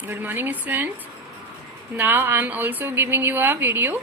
Good morning, students. Now I am also giving you a video.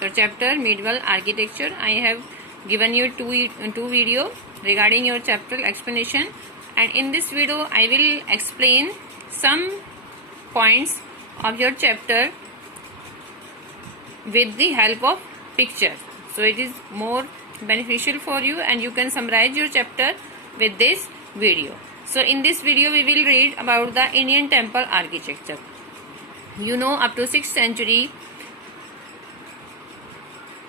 The chapter Medieval Architecture. I have given you two video regarding your chapter explanation, and in this video I will explain some points of your chapter with the help of picture. So it is more beneficial for you, and you can summarize your chapter with this video. So in this video we will read about the Indian temple architecture. You know, up to 6th century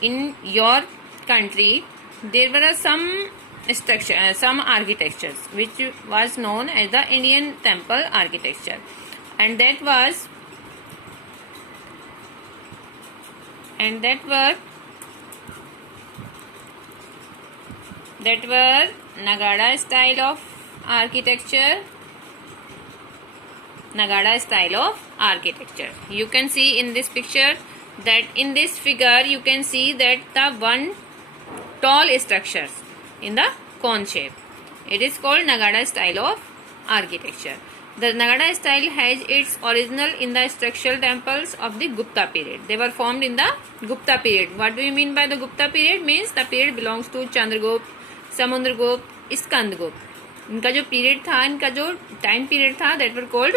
in your country there were some structure, some architectures which was known as the Indian temple architecture, and that were Nagada style of architecture. You can see in this picture that in this figure you can see that the one tall structures in the cone shape. It is called Nagada style of architecture. The Nagada style has its original in the structural temples of the Gupta period. They were formed in the Gupta period. What do you mean by the Gupta period? Means the period belongs to Chandragupta, Samudragupta, Skandagupta. इनका जो period था, इनका जो time period था, that were called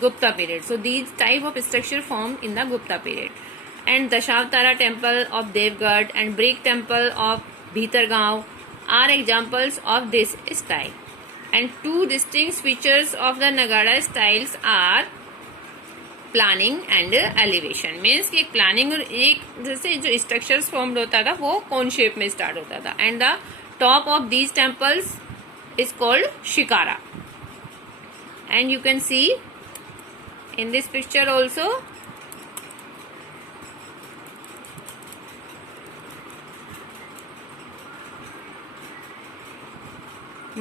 Gupta period. So these type of structure formed in the Gupta period. And Dashavatara temple of Devgarh and brick temple of Bhitargaon are examples of this style. And two distinct features of the Nagada styles are planning and elevation. Means कि एक planning और एक जैसे जो structures formed होता था वो कौन शेप में स्टार्ट होता था. And the top of these temples is called Shikara, and you can see in this picture also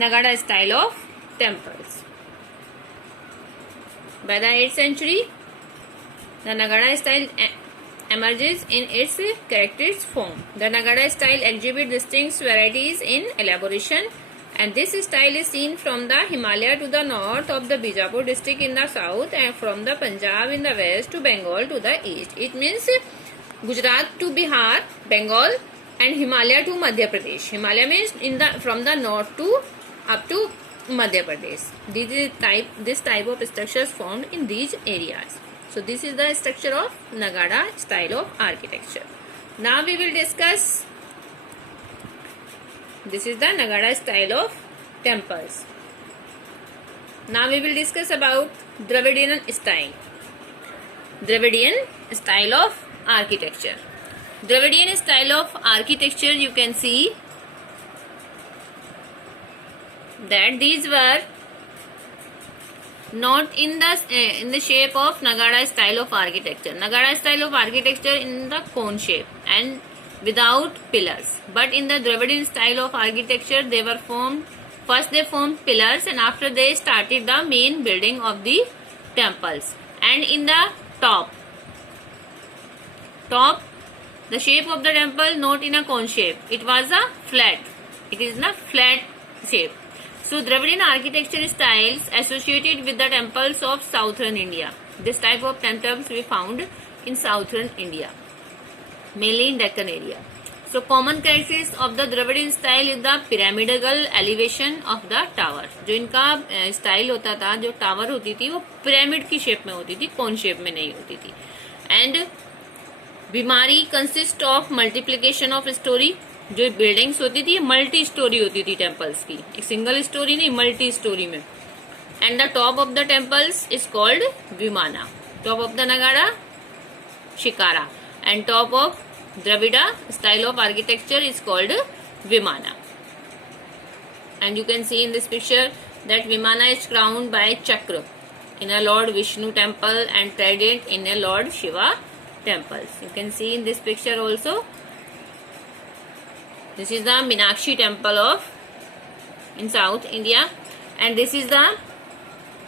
Nagada style of temples. By the 8th century the Nagada style emerges in its characteristic form. The Nagada style exhibits distinct varieties in elaboration, and this style is seen from the Himalaya to the north of the Bijapur district in the south, and from the Punjab in the west to Bengal to the east. It means Gujarat to Bihar, Bengal, and Himalaya to Madhya Pradesh. Himalaya means from the north to up to Madhya Pradesh. This type of structures formed in these areas. So this is the structure of Nagada style of architecture. Now we will discuss. This is the Nagada style of temples. Now we will discuss about Dravidian style. Dravidian style of architecture. Dravidian style of architecture, you can see that these were not in the shape of Nagada style of architecture. Nagada style of architecture in the cone shape and without pillars, but in the Dravidian style of architecture they were formed. First they formed pillars, and after they started the main building of the temples. And in the top the shape of the temple not in a cone shape, it was a flat. It is in a flat shape. So Dravidian architecture styles associated with the temples of southern India. This type of temples we found in southern India, mainly in Deccan area. So common characteristics of the Dravidian style is the pyramidal elevation of the tower. जो इनका style होता था, जो tower होती थी वो pyramid की shape में होती थी, कौन शेप में नहीं होती थी. एंड बीमारी consist of multiplication of storey. जो बिल्डिंग्स होती थी मल्टी स्टोरी होती थी टेम्पल्स की, एक सिंगल स्टोरी नहीं, मल्टी स्टोरी में. And the top of the temples is called vimana. Top of the Nagara shikhara, and top of Dravida style of architecture is called Vimana. And you can see in this picture that Vimana is crowned by chakra in a Lord Vishnu temple and trident in a Lord Shiva temples. You can see in this picture also. This is the Meenakshi temple in South India, and this is the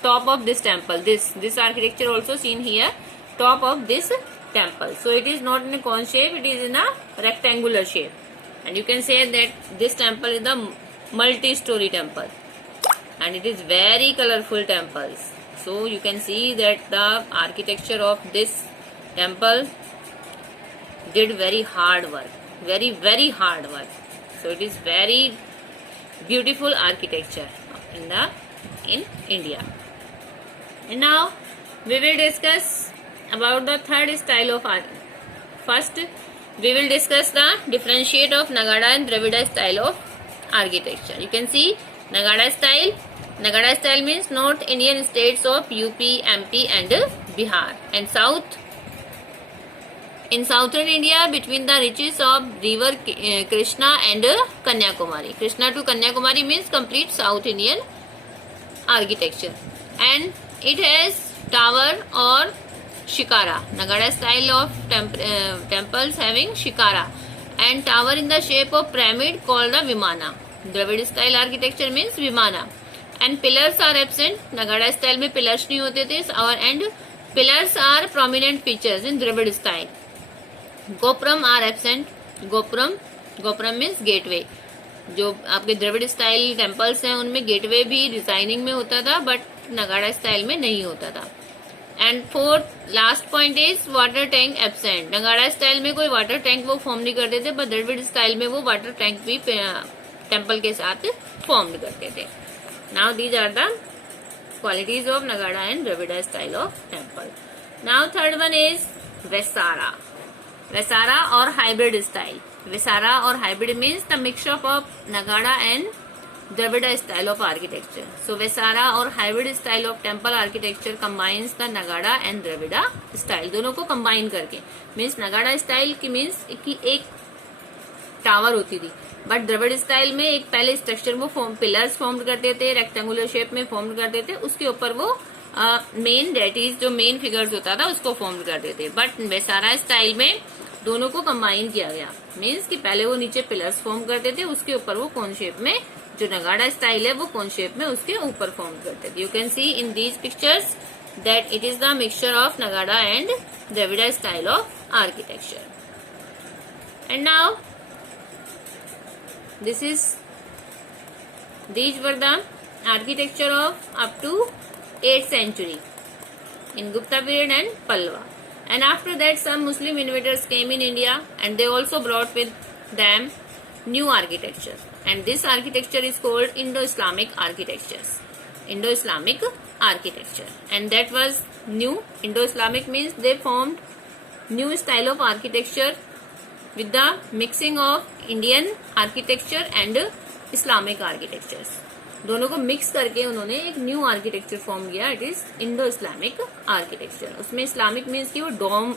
top of this temple. This architecture also seen here, top of this temple. So it is not in a cone shape, it is in a rectangular shape. And you can say that this temple is the multi-story temple, and it is very colorful temples. So you can see that the architecture of this temple did very hard work, very hard work. So it is very beautiful architecture in India. And now we will discuss about the third style of art. First, we will discuss the differentiate of Nagada and Dravida style of architecture. You can see Nagada style. Nagada style means North Indian states of UP, MP and Bihar, and South. In southern India, between the reaches of river Krishna and Kanyakumari. Krishna to Kanyakumari means complete South Indian architecture, and it has tower or shikara. Nagada style of temples having shikara and tower in the shape of pyramid called the Vimana. Dravid style architecture means Vimana, and pillars are absent. Nagada style में pillars नहीं होते थे, and pillars are prominent features in Dravid style. Gopuram are absent. Gopuram means gateway. जो आपके Dravid style temples हैं उनमें gateway भी designing में होता था, बट नगाड़ा स्टाइल में नहीं होता था. And fourth last point is water tank absent. नगाड़ा स्टाइल में कोई वाटर टैंक वो फॉर्म नहीं करते थे, बट द्रविड़ स्टाइल में वो वाटर टैंक भी टेम्पल के साथ फॉर्म करते थे. Now these are the qualities of Nagara and Dravida style of temple. Now third one is Vesara. Vesara और hybrid style. Vesara or hybrid means the mixture of Nagada and Dravida style of architecture. So Vesara or hybrid style of temple architecture combines the Nagada and Dravida style. दोनों को combine करके means Nagada style की means कि एक tower होती थी, but Dravid style में एक पहले स्ट्रक्चर वो पिलर्स फॉर्म करते थे, रेक्टेंगुलर शेप में फॉर्म करते थे, उसके ऊपर वो मेन डेटीज जो मेन फिगर्स होता था उसको फॉर्म करते थे. बट वेसारा स्टाइल में दोनों को कंबाइन किया गया, मीन्स कि पहले वो नीचे पिलर्स फॉर्म करते थे, उसके ऊपर वो कोन शेप में, जो नगाड़ा स्टाइल है वो कोन शेप में उसके ऊपर फॉर्म करते थे. You can see in these pictures that it is the mixture of Nagara and Dravida style of architecture. And now these were the architecture of up to 8th century in Gupta period and Pallava. And after that some Muslim invaders came in India and they also brought with them new architecture, and this architecture is called Indo-Islamic architectures. Indo-Islamic architecture, and that was new. Indo-Islamic means they formed new style of architecture with the mixing of Indian architecture and Islamic architectures. दोनों को mix करके उन्होंने एक new architecture form किया. It is Indo Islamic architecture. उसमें Islamic means कि वो dome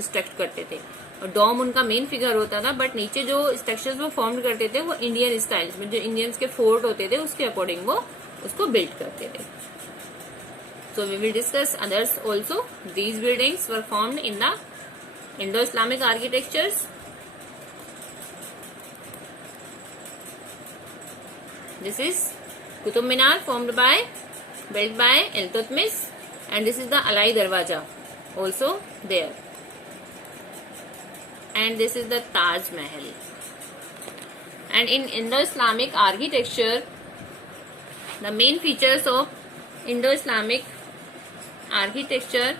structure करते थे, और डोम उनका मेन फिगर होता था, बट नीचे जो स्ट्रक्चर्स वो फॉर्म करते थे वो इंडियन स्टाइल्स में, जो इंडियंस के फोर्ट होते थे उसके अकॉर्डिंग वो उसको बिल्ड करते थे. So we will discuss others also. These buildings were formed in the Indo Islamic architectures. This is Qutub Minar built by Iltutmish, and this is the Alai Darwaja also there, and this is the Taj Mahal. And in Indo-Islamic architecture, the main features of Indo-Islamic architecture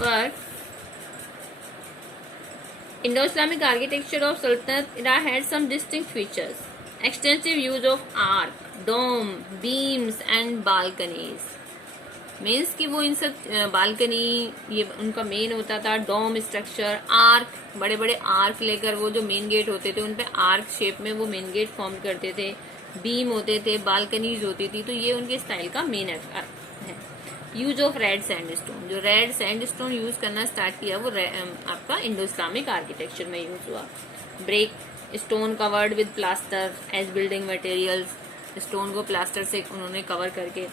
were Indo-Islamic architecture of Sultanate era had some distinct features. Extensive use of arc, dome, beams and balconies. Means कि वो इन सब balcony ये उनका main होता था. Dome structure, arc, बड़े बड़े arc लेकर वो जो मेन गेट होते थे उन पे आर्क शेप में वो मेन गेट फॉर्म करते थे. बीम होते थे, बालकनीज होती थी. तो ये उनके स्टाइल का मेन है. यूज ऑफ रेड सैंडस्टोन, जो रेड सैंडस्टोन यूज करना स्टार्ट किया वो आपका इंडो इस्लामिक आर्किटेक्चर में यूज हुआ. Brick stone covered with plaster as building materials. Stone को प्लास्टर से उन्होंने कवर करके.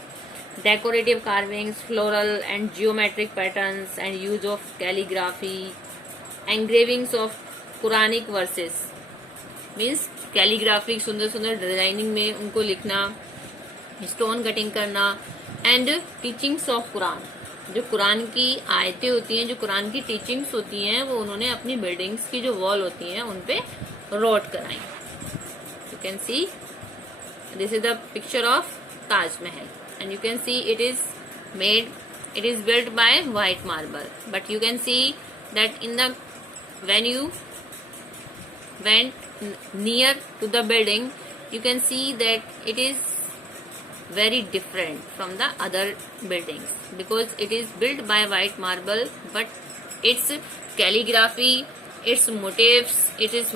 Decorative carvings, floral and geometric patterns and use of calligraphy. Engravings of Quranic verses, means calligraphy सुंदर सुंदर designing में उनको लिखना. स्टोन कटिंग करना. एंड टीचिंग्स ऑफ कुरान, जो कुरान की आयतें होती हैं, जो कुरान की टीचिंग्स होती हैं, वो उन्होंने अपनी बिल्डिंग्स की जो वॉल होती हैं उन पे रोट कराई. You can see this is the picture of Taj Mahal. and you can see it is built by white marble, but you can see that when you went near to the building, you can see that it is very different from the other buildings, because it is built by white marble, but its calligraphy, its motifs, its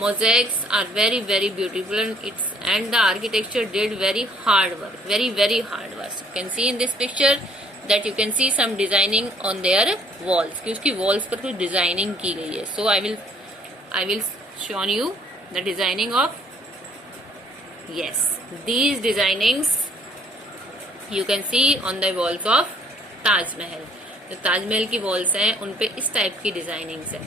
mosaics are very very beautiful, and the architecture did very hard work, very very hard work. You can see in this picture that you can see some designing on their walls, कि उसकी walls पर कुछ designing की गई है. So I will show you the designing of, yes, these designings you can see on the walls of Taj Mahal. जो ताजमहल की walls हैं उन पे इस टाइप की डिजाइनिंग्स है.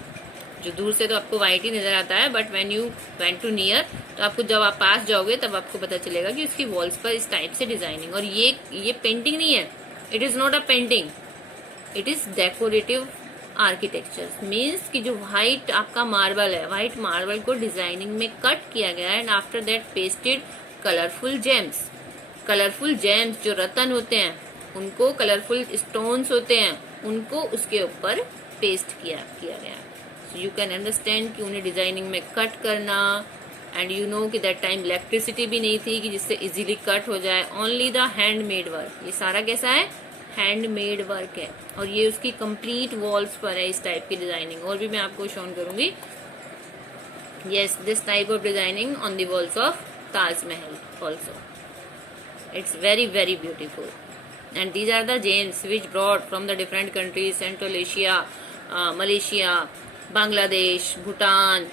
जो दूर से तो आपको व्हाइट ही नजर आता है, but when you went to near, तो आपको जब आप पास जाओगे तब आपको पता चलेगा कि उसकी वॉल्स पर इस टाइप से डिजाइनिंग. और ये पेंटिंग नहीं है, it is not a painting, it is decorative architecture. Means कि जो व्हाइट आपका मार्बल है, व्हाइट मार्बल को डिजाइनिंग में कट किया गया है, and after that pasted colourful James. Colourful James जो रतन होते हैं, उनको कलरफुल स्टोन्स होते हैं, उनको उसके ऊपर पेस्ट किया गया. सो यू कैन अंडरस्टैंड कि उन्हें डिजाइनिंग में कट करना, एंड यू नो कि दैट टाइम इलेक्ट्रिसिटी भी नहीं थी कि जिससे इजीली कट हो जाए. Only the handmade work. ये सारा कैसा है? हैंडमेड वर्क है, और ये उसकी कंप्लीट वॉल्स पर है इस टाइप की डिजाइनिंग. और भी मैं आपको शो करूंगी. Yes, this type of designing on the walls of Taj Mahal also. It's very very beautiful, and these are the gems which brought from the different countries: Central Asia, Malaysia, Bangladesh, Bhutan,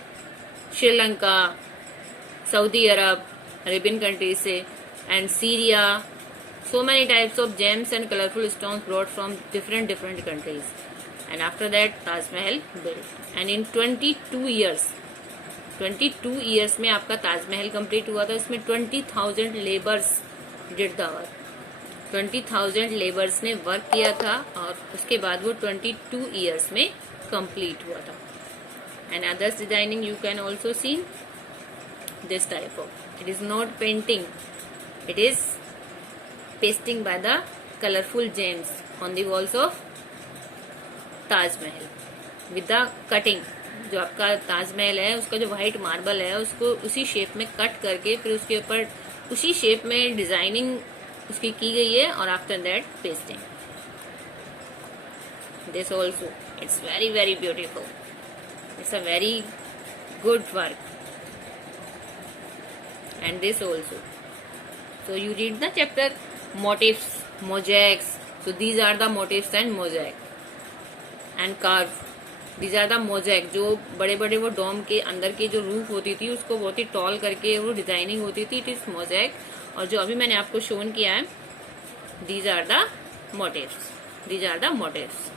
Sri Lanka, Saudi Arab, Arabian countries से, and Syria. So many types of gems and colorful stones brought from different countries. And after that Taj Mahal built, and in 22 years में आपका Taj Mahal complete हुआ था. इसमें 20,000 labours did the work. 20,000 labours ने work किया था, और उसके बाद वो 22 ईयर्स में कंप्लीट हुआ था. And others designing you can also see this type of. It is not painting, it is pasting by the colourful gems on the walls of Taj Mahal with the cutting. जो आपका ताजमहल है, उसका जो व्हाइट मार्बल है, उसको उसी शेप में cut करके फिर उसके ऊपर उसी शेप में डिजाइनिंग उसकी की गई है, और after that pasting. This also it's very very beautiful. It's a very good work. And this also. So you read the chapter motifs, mosaics. So these are the motifs and mosaic and carve. These are the mosaic. जो बड़े बड़े वो डोम के अंदर की जो roof होती थी, उसको बहुत ही टॉल करके वो डिजाइनिंग होती थी, इट इज मोजैक. और जो अभी मैंने आपको शोन किया है, these are the motifs. These are the motifs.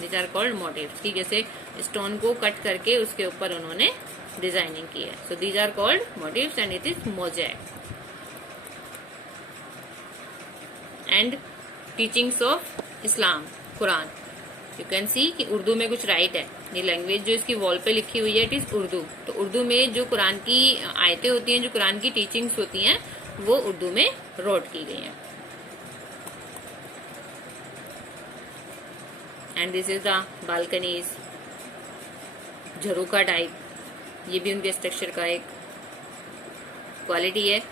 These are called motifs. कि जैसे स्टोन को कट करके उसके ऊपर उन्होंने डिजाइनिंग की है. So these are called motifs and it is mosaic. And teachings of Islam, Quran. You can see कि उर्दू में कुछ राइट है. ये लैंग्वेज जो इसकी वॉल पे लिखी हुई है, इट इज उर्दू. तो उर्दू में जो कुरान की आयतें होती हैं, जो कुरान की टीचिंग्स होती हैं, वो उर्दू में रोट की गई हैं. And this is the balconies, jharokha type. ये भी उनके स्ट्रक्चर का एक क्वालिटी है.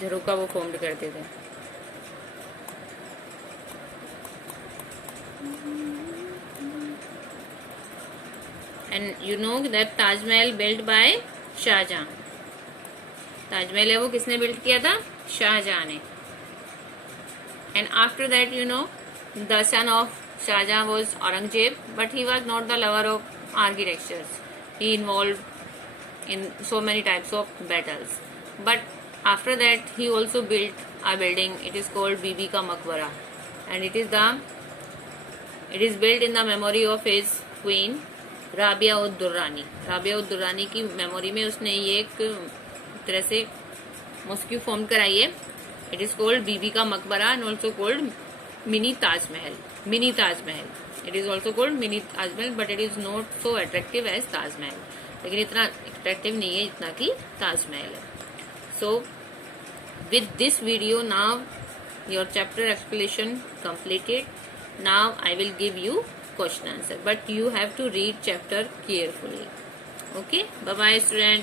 झरोका वो फॉर्म्ड करते थे. And you know that Taj Mahal built by Shah Jahan. Taj Mahal है वो किसने बिल्ट किया था? शाहजहां ने. And after that you know the son of Shah Jahan was Aurangzeb, but he was not the lover of architectures. He involve in so many types of battles, but after that he also built a building. It is called Bibi ka Maqbara, and it is built in the memory of his queen Rabia ud Durrani. Rabia ud Durrani की memory में उसने ये एक तरह से mosque form कराई है. It is called Bibi ka Maqbara and also called Mini Taj Mahal. Mini Taj Mahal. It is also called Mini Taj Mahal, but it is not so attractive as Taj Mahal. लेकिन इतना attractive नहीं है जितना कि ताजमहल है. So with this video now your chapter explanation completed. Now I will give you question answer, but you have to read chapter carefully. Okay, bye bye students.